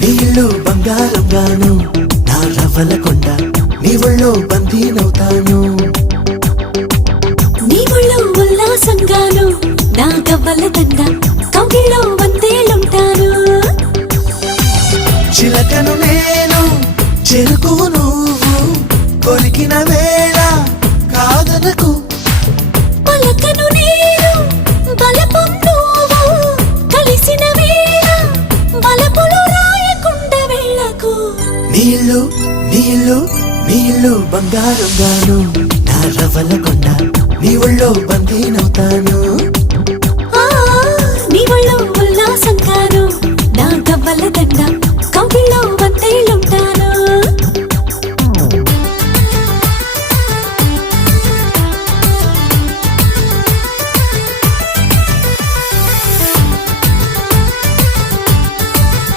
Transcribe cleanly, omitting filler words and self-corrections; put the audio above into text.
నీళ్ళు బంగారంగాను నా రవ్వల కొండ నీ ఒళ్ళో బందీనవుతాను నీ ఒళ్ళో ఉల్లాసంగాను నా గవ్వల దండ కౌగిల్లో వందేలుంటాను చిలకను నేను చెరుకువు నువ్వు కొరికిన వేళ కాదనకు పలకను నేను బలపం నువ్వు కలిసిన వేళ బలపులు రాయకుండా వెళ్ళకు నీళ్ళు నీళ్ళు నీళ్ళు బంగారంగాను నా రవ్వల కొండ నీ ఒళ్ళో బందీనవుతాను